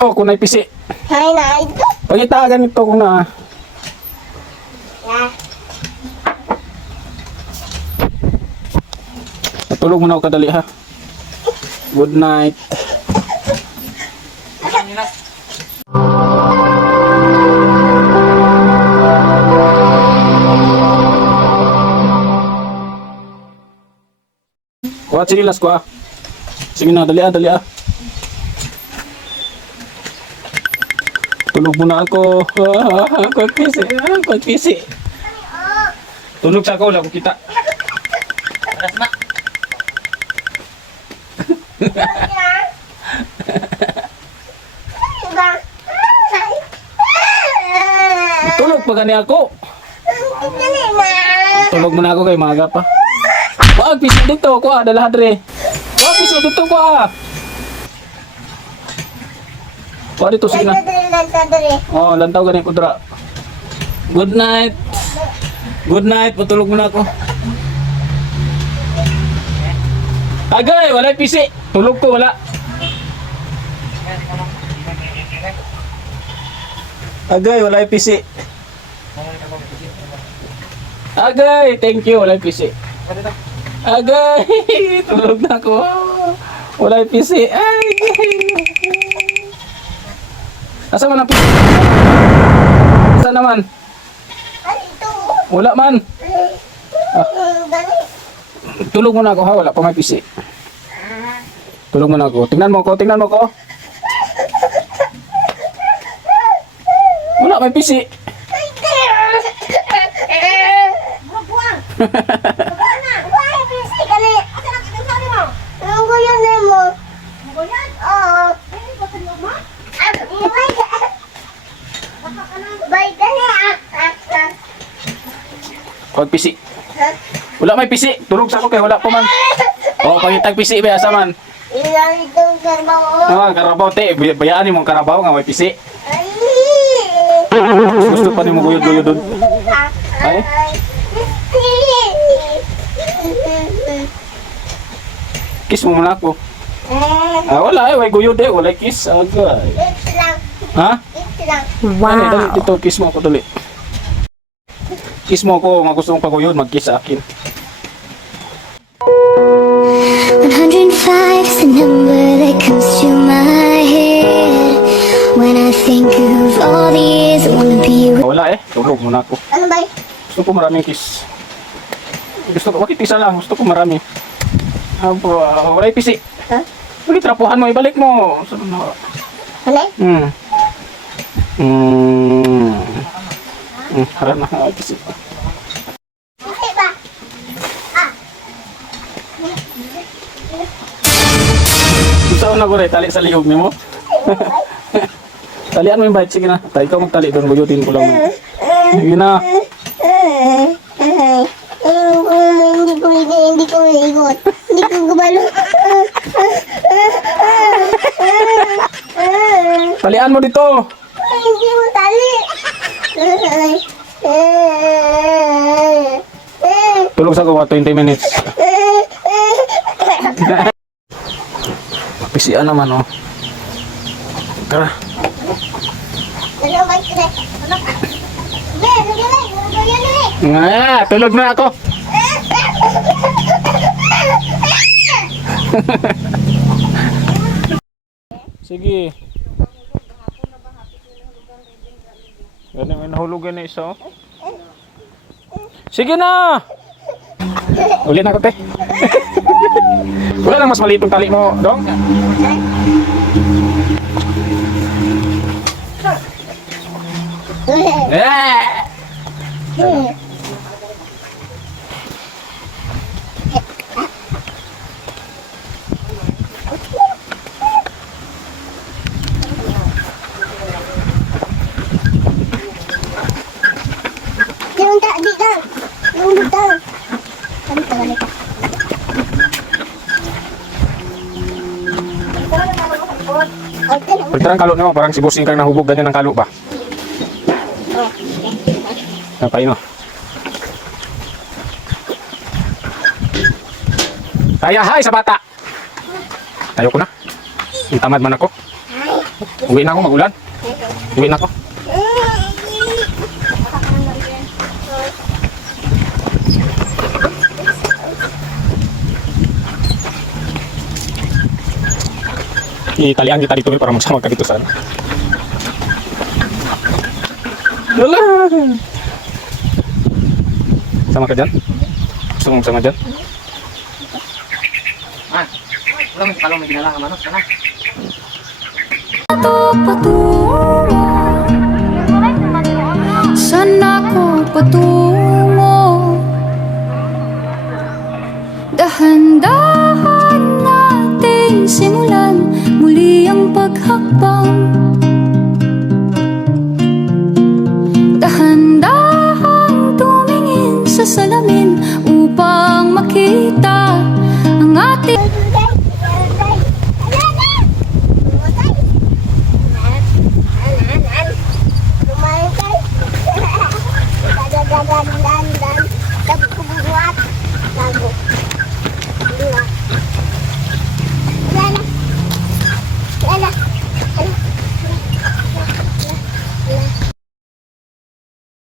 Oh, kung naipisi. Hay na ito. Pagita ganito kung na. Ya. Tulog muna ako kadali ha. Good night. Kuha sinilas ko ah. Sige na, dali ah. Tulog muna ako. Pagpisi. Tulog sa ako, wala ko kita. Paras mak. Tulog pa gani ako. Tulog muna ako kay maga pa. Wag pisi dito ko ah, dalahadre. Wag pisi dito ko ah. Wag dito sige na. Oh, lantaw gani ko dra. Good night. Good night, patulog muna ako. Agay, wala pisi. Tulog ko wala. Agay, wala pisi. Agay, thank you, wala pisi. Agay, tulog na ako. Wala pisi. Agay. Asa man ang pisi? Asa naman? Wala man. Tulog muna ako ha, wala pa may pisi. Tulog muna ako. Tingnan mo ko. Wala may pisi. Wag pisi. Wala may pisi. Tulog sa ako kay wala pa man. Oh, pangitag pisi ba asa man? Ilang itong karbaw. Ah, karabaw te. Bayaan mo ang karabaw nga may pisi. Gusto pa ni mo guyod doon. Ay? Kiss mo muna ako. Ah, wala way guyod eh. Wala kiss. Agay. Ha? Wow. Dali, dito, kiss mo ako dali. Kiss mo ako, gusto mong paguyod, mag-kiss sa akin. 105 is the number that comes to my head when I think of all the years I wanna be with. Wala eh, tulog muna ako. Ano ba? Gusto ko maraming kiss. Bakit isa lang? Gusto ko marami. Wala yung pisi. Ha? Bakit trapuhan mo, ibalik mo. Ano? Harap na, pisi. Kasi ba? Gusto ko na ko tali sa lihog ni mo. Talian mo yung bite, sige na. Tayo ikaw magtali doon, guyutin ko lang. Sige na. Hindi ko maigot. Hindi ko gumalo. Talian mo dito. Hindi mo tali. Tulog sa ko, 20 minutes. Pisian naman, oh. Tara. Nga, tulog na ako. Sige. Ganun, may nahulugan na isa, oh. Sige na! Ulit na ako, te. Wala lang mas maliit yung tali mo, dong. Pagtarang kalot mo, parang si Bossing kang nahubog ganyan ng kalot ba? Napain mo. Kaya, hay sa bata! Ayoko na. Itamad man ako. Uwi na ako, magulan. Uwi na ako. Italian kita dito para magsama ka dito sa ano. Wala. Sama ka dyan? Gusto mong sama dyan? Man, wala mo sa kalong may dinala ka manos. Sana. patungo Saan ako patungo Dahan-dahan nating simulan Muli ang paghakbang